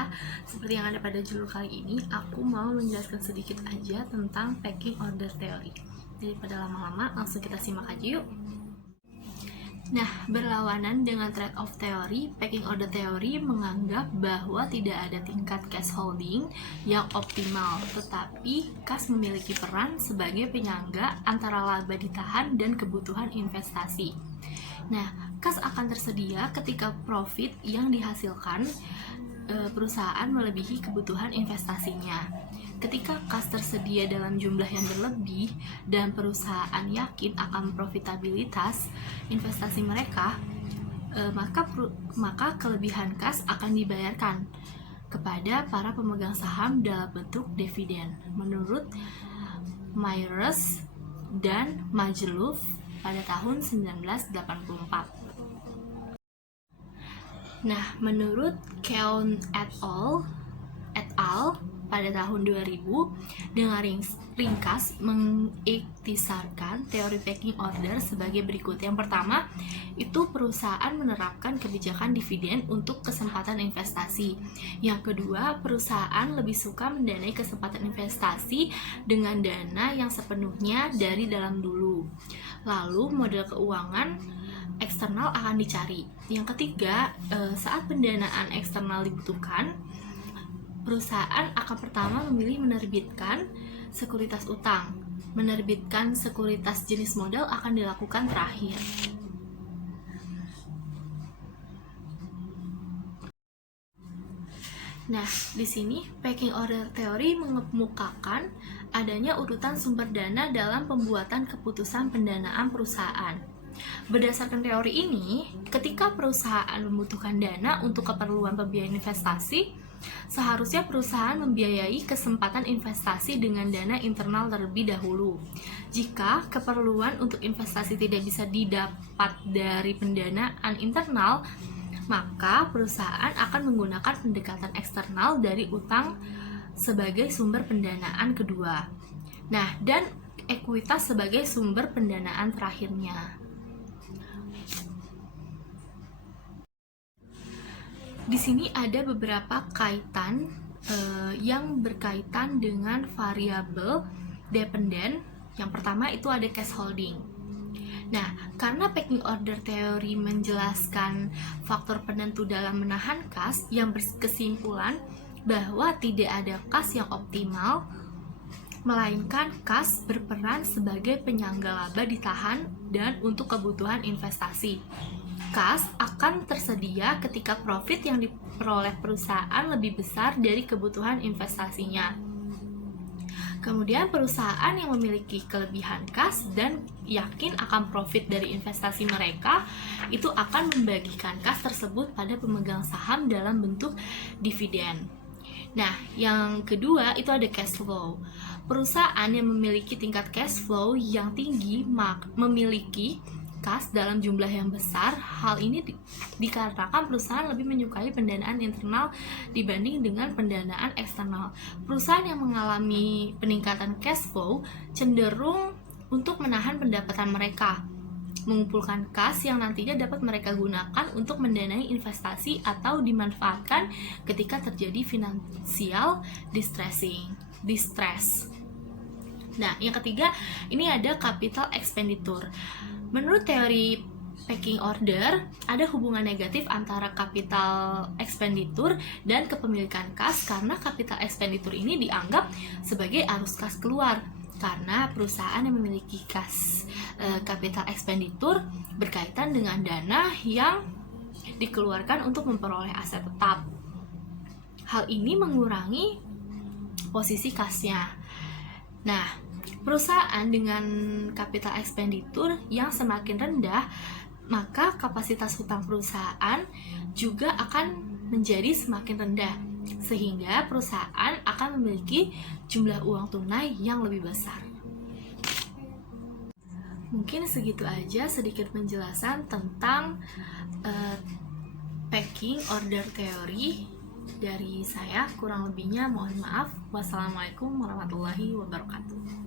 ya. Seperti yang ada pada judul kali ini, aku mau menjelaskan sedikit aja tentang pecking order theory. Daripada lama-lama, langsung kita simak aja yuk. Nah, berlawanan dengan trade-off teori, pecking order theory menganggap bahwa tidak ada tingkat cash holding yang optimal, tetapi kas memiliki peran sebagai penyangga antara laba ditahan dan kebutuhan investasi. Nah, kas akan tersedia ketika profit yang dihasilkan perusahaan melebihi kebutuhan investasinya. Ketika kas tersedia dalam jumlah yang berlebih dan perusahaan yakin akan profitabilitas investasi mereka, maka kelebihan kas akan dibayarkan kepada para pemegang saham dalam bentuk dividen. Menurut Myers dan Majalov pada tahun 1984. Nah, menurut Keown et al. Pada tahun 2000, dengan ringkas mengiktisarkan teori pecking order sebagai berikut. Yang pertama, itu perusahaan menerapkan kebijakan dividen untuk kesempatan investasi. Yang kedua, perusahaan lebih suka mendanai kesempatan investasi dengan dana yang sepenuhnya dari dalam dulu. Lalu, model keuangan eksternal akan dicari. Yang ketiga, saat pendanaan eksternal dibutuhkan, perusahaan akan pertama memilih menerbitkan sekuritas utang. Menerbitkan sekuritas jenis modal akan dilakukan terakhir. Nah, di sini pecking order theory mengemukakan adanya urutan sumber dana dalam pembuatan keputusan pendanaan perusahaan. Berdasarkan teori ini, ketika perusahaan membutuhkan dana untuk keperluan pembiayaan investasi, seharusnya perusahaan membiayai kesempatan investasi dengan dana internal terlebih dahulu. Jika keperluan untuk investasi tidak bisa didapat dari pendanaan internal, maka perusahaan akan menggunakan pendekatan eksternal dari utang sebagai sumber pendanaan kedua. Nah, dan ekuitas sebagai sumber pendanaan terakhirnya. Di sini ada beberapa kaitan yang berkaitan dengan variabel dependen. Yang pertama itu ada cash holding. Nah, karena pecking order theory menjelaskan faktor penentu dalam menahan kas yang berkesimpulan bahwa tidak ada kas yang optimal, melainkan kas berperan sebagai penyangga laba ditahan dan untuk kebutuhan investasi. Kas akan tersedia ketika profit yang diperoleh perusahaan lebih besar dari kebutuhan investasinya. Kemudian perusahaan yang memiliki kelebihan kas dan yakin akan profit dari investasi mereka itu akan membagikan kas tersebut pada pemegang saham dalam bentuk dividen. Nah, yang kedua itu ada cash flow. Perusahaan yang memiliki tingkat cash flow yang tinggi memiliki kas dalam jumlah yang besar. Hal ini dikarenakan perusahaan lebih menyukai pendanaan internal dibanding dengan pendanaan eksternal. Perusahaan yang mengalami peningkatan cash flow cenderung untuk menahan pendapatan mereka, mengumpulkan kas yang nantinya dapat mereka gunakan untuk mendanai investasi atau dimanfaatkan ketika terjadi financial distress. Nah, yang ketiga ini ada capital expenditure. Menurut teori pecking order, ada hubungan negatif antara capital expenditure dan kepemilikan kas karena capital expenditure ini dianggap sebagai arus kas keluar. Karena perusahaan yang memiliki kas capital expenditure berkaitan dengan dana yang dikeluarkan untuk memperoleh aset tetap. Hal ini mengurangi posisi kasnya. Nah, perusahaan dengan capital expenditure yang semakin rendah, maka kapasitas hutang perusahaan juga akan menjadi semakin rendah, sehingga perusahaan akan memiliki jumlah uang tunai yang lebih besar. Mungkin segitu aja sedikit penjelasan tentang pecking order theory dari saya. Kurang lebihnya mohon maaf. Wassalamualaikum warahmatullahi wabarakatuh.